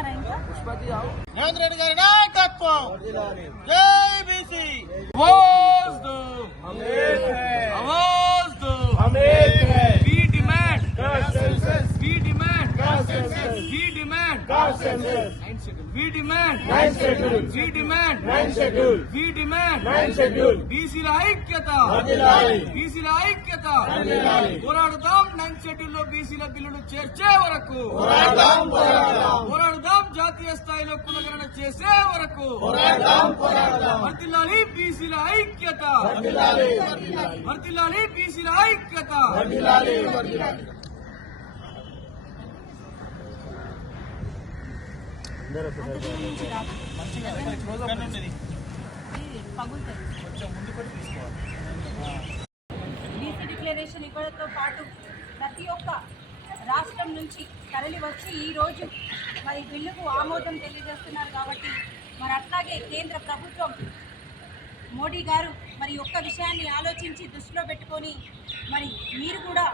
వస్తున్నారా ఇంకా? రేవంత్ రెడ్డి గారి నాయకత్వం. జై బీసీ. ఆవాజ్ దో ఆవాజ్ దో we demand we demand we demand we demand we demand we demand బీసీల ఐక్యత. బీసీల ఐక్యత. పోరాడుదాం నైన్ షెడ్యూల్లో బీసీల బిల్లును చేర్చే వరకు. చేసే వరకు. వర్తిల్లాలి బీసీల ఐక్యత. వర్తిల్లాలి బీసీల ఐక్యత. బీసీ డిక్లరేషన్ ఇవ్వడంతో పాటు ప్రతి ఒక్క రాష్ట్రం నుంచి తరలి వచ్చి ఈరోజు మరి బిల్లుకు ఆమోదం తెలియజేస్తున్నారు కాబట్టి మరి అట్లాగే కేంద్ర ప్రభుత్వం మోడీ గారు మరి ఒక్క విషయాన్ని ఆలోచించి దృష్టిలో పెట్టుకొని మరి మీరు కూడా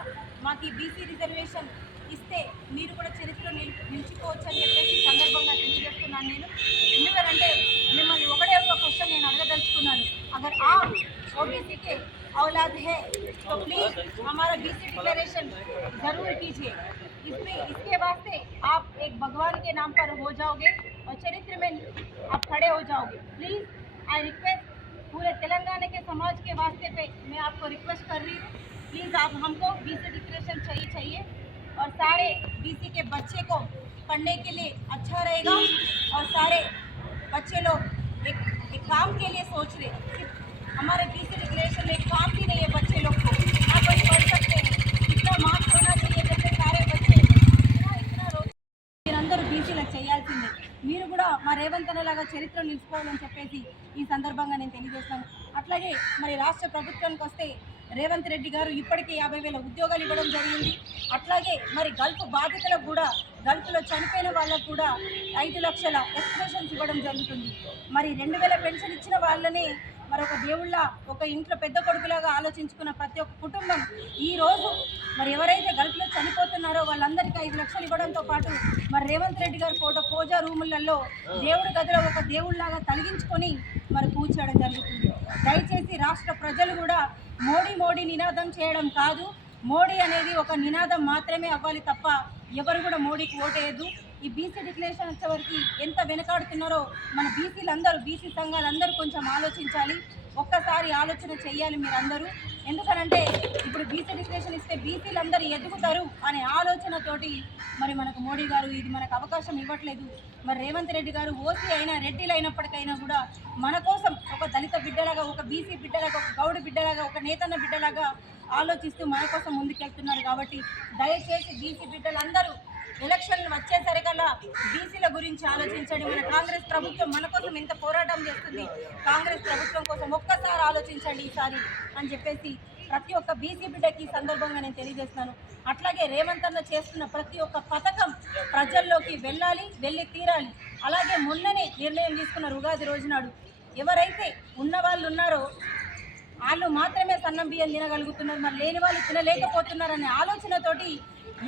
మాకు ఈ బీసీ రిజర్వేషన్ ఇస్తే మీరు కూడా చరిత్ర నిల్- నిలిచిపోవచ్చు అని చెప్పేసి औलाद है तो प्लीज़ हमारा बीसी डिक्लेरेशन ज़रूर कीजिए। इसमें इसके वास्ते आप एक भगवान के नाम पर हो जाओगे और चरित्र में आप खड़े हो जाओगे। प्लीज़ आई रिक्वेस्ट पूरे तेलंगाना के समाज के वास्ते पे मैं आपको रिक्वेस्ट कर रही हूँ। प्लीज़ आप हमको बीसी डिक्लेरेशन चाहिए चाहिए और सारे बीसी के बच्चे को पढ़ने के लिए अच्छा रहेगा और सारे बच्चे लोग एक, एक काम के लिए सोच रहे हमारे बीसी डिक्लेरेशन में एक काम भी नहीं है बच्चे लोग को आप बस पढ़ सकते हैं इतना मार्क्स होना चाहिए जैसे सारे बच्चे इतना इतना रोज మీరందరూ బీసీలకు చేయాల్సిందే మీరు కూడా మా రేవంత్ అన్నలాగా చరిత్ర నిలుచుకోవాలని చెప్పేసి ఈ సందర్భంగా నేను తెలియజేస్తాను అట్లాగే మరి రాష్ట్ర ప్రభుత్వానికి వస్తే రేవంత్ రెడ్డి గారు ఇప్పటికే యాభై వేల ఉద్యోగాలు ఇవ్వడం జరిగింది అట్లాగే మరి గల్ఫ్ బాధితులకు కూడా గల్ఫ్లో చనిపోయిన వాళ్ళకు కూడా ఐదు లక్షల ఎక్స్ప్రెషన్స్ ఇవ్వడం జరుగుతుంది మరి రెండు వేల పెన్షన్ ఇచ్చిన వాళ్ళనే మరొక దేవుళ్ళ ఒక ఇంట్లో పెద్ద కొడుకులాగా ఆలోచించుకున్న ప్రతి ఒక్క కుటుంబం ఈరోజు మరి ఎవరైతే గల్ఫ్లో చనిపోతున్నారో వాళ్ళందరికీ ఐదు లక్షలు ఇవ్వడంతో పాటు మరి రేవంత్ రెడ్డి గారి ఫోటో పూజా రూములలో దేవుడి గదిలో ఒక దేవుళ్ళలాగా తలిగించుకొని మరి కూర్చోవడం జరుగుతుంది. దయచేసి రాష్ట్ర ప్రజలు కూడా మోడీ మోడీ నినాదం చేయడం కాదు. మోడీ అనేది ఒక నినాదం మాత్రమే అవ్వాలి తప్ప ఎవరు కూడా మోడీకి ఓటేయద్దు ఈ బీసీ డిక్లరేషన్ వచ్చేవరకు ఎంత వెనకాడుతున్నారో మన బీసీలందరూ బీసీ సంఘాలందరూ కొంచెం ఆలోచించాలి. ఒక్కసారి ఆలోచన చేయాలి మీరందరూ. ఎందుకనంటే ఇప్పుడు బీసీ డిక్లరేషన్ ఇస్తే బీసీలందరూ ఎదుగుతారు అనే ఆలోచనతోటి మరి మనకు మోడీ గారు ఇది మనకు అవకాశం ఇవ్వట్లేదు. మరి రేవంత్ రెడ్డి గారు ఓసీ అయినా రెడ్డిలు అయినప్పటికైనా కూడా మన కోసం ఒక దళిత బిడ్డలాగా ఒక బీసీ బిడ్డలాగా ఒక గౌడ బిడ్డలాగా ఒక నేతన్న బిడ్డలాగా ఆలోచిస్తూ మన కోసం ముందుకెళ్తున్నారు కాబట్టి దయచేసి బీసీ బిడ్డలందరూ ఎలక్షన్లు వచ్చేసరికల్లా బీసీల గురించి ఆలోచించండి మన కాంగ్రెస్ ప్రభుత్వం మన కోసం ఎంత పోరాటం చేస్తుంది కాంగ్రెస్ ప్రభుత్వం కోసం ఒక్కసారి ఆలోచించండి ఈసారి అని చెప్పేసి ప్రతి ఒక్క బీసీ బిడ్డకి ఈ సందర్భంగా నేను తెలియజేస్తున్నాను. అట్లాగే రేవంత్ అన్న చేస్తున్న ప్రతి ఒక్క పథకం ప్రజల్లోకి వెళ్ళాలి వెళ్ళి తీరాలి. అలాగే మొన్ననే నిర్ణయం తీసుకున్నారు ఉగాది రోజునాడు ఎవరైతే ఉన్న వాళ్ళు ఉన్నారో వాళ్ళు మాత్రమే సన్నం బియ్యం తినగలుగుతున్నారు మరి లేని వాళ్ళు తినలేకపోతున్నారనే ఆలోచనతోటి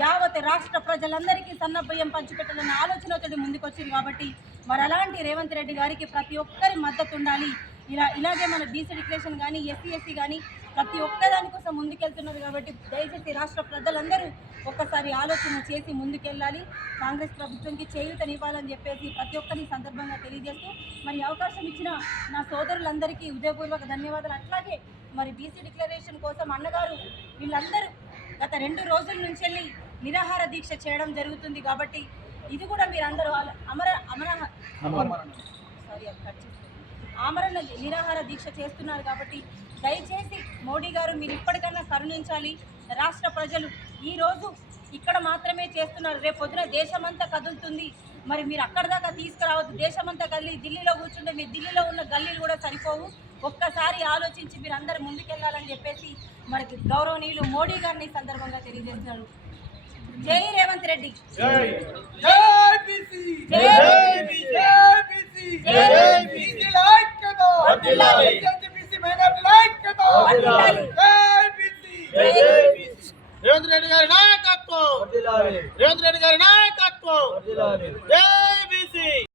యావత్ రాష్ట్ర ప్రజలందరికీ సన్నభయం పంచిపెట్టాలన్న ఆలోచన ఆలోచనతోటి ముందుకొచ్చింది కాబట్టి మరి అలాంటి రేవంత్ రెడ్డి గారికి ప్రతి ఒక్కరి మద్దతు ఉండాలి. ఇలా ఇలాగే మన బీసీ డిక్లరేషన్ కానీ ఎస్సీ ఎస్సీ కానీ ప్రతి ఒక్కదాని కోసం ముందుకెళ్తున్నారు కాబట్టి దయచేసి రాష్ట్ర ప్రజలందరూ ఒక్కసారి ఆలోచన చేసి ముందుకెళ్ళాలి. కాంగ్రెస్ ప్రభుత్వంకి చేయూతనివ్వాలని చెప్పేసి ప్రతి ఒక్కరిని సందర్భంగా తెలియజేస్తూ మరి అవకాశం ఇచ్చిన నా సోదరులందరికీ ఉదయపూర్వక ధన్యవాదాలు. అట్లాగే మరి బీసీ డిక్లరేషన్ కోసం అన్నగారు వీళ్ళందరూ గత రెండు రోజుల నుంచి వెళ్ళి నిరాహార దీక్ష చేయడం జరుగుతుంది కాబట్టి ఇది కూడా మీరందరూ ఆల- అమర అమర సారీ. ఆమరణ నిరాహార దీక్ష చేస్తున్నారు కాబట్టి దయచేసి మోడీ గారు మీరు ఇప్పటికన్నా కరుణించాలి. రాష్ట్ర ప్రజలు ఈ రోజు ఇక్కడ మాత్రమే చేస్తున్నారు. రేపు పొద్దున దేశమంతా కదులుతుంది. మరి మీరు అక్కడ దాకా తీసుకురావద్దు. దేశమంతా కదిలి ఢిల్లీలో కూర్చుంటే మీ ఢిల్లీలో ఉన్న గల్లీలు కూడా సరిపోవు. ఒక్కసారి ఆలోచించి మీరు అందరు ముందుకెళ్ళాలని చెప్పేసి మనకి గౌరవనీయులు మోడీ గారిని సందర్భంగా తెలియజేస్తున్నారు. జై రేవంత్ రెడ్డి. జై జై బీసీ జై బీసీ జై బీసీ జై బీసీ. ఐక్యత. వర్ధిల్లాలి. జై బీసీ మైనారిటీ ఐక్యత. వర్ధిల్లాలి. జై బీసీ. జై బీసీ. రేవంత్ రెడ్డి గారి నాయకత్వం. రేవంత్ రెడ్డి గారి నాయకత్వం. జై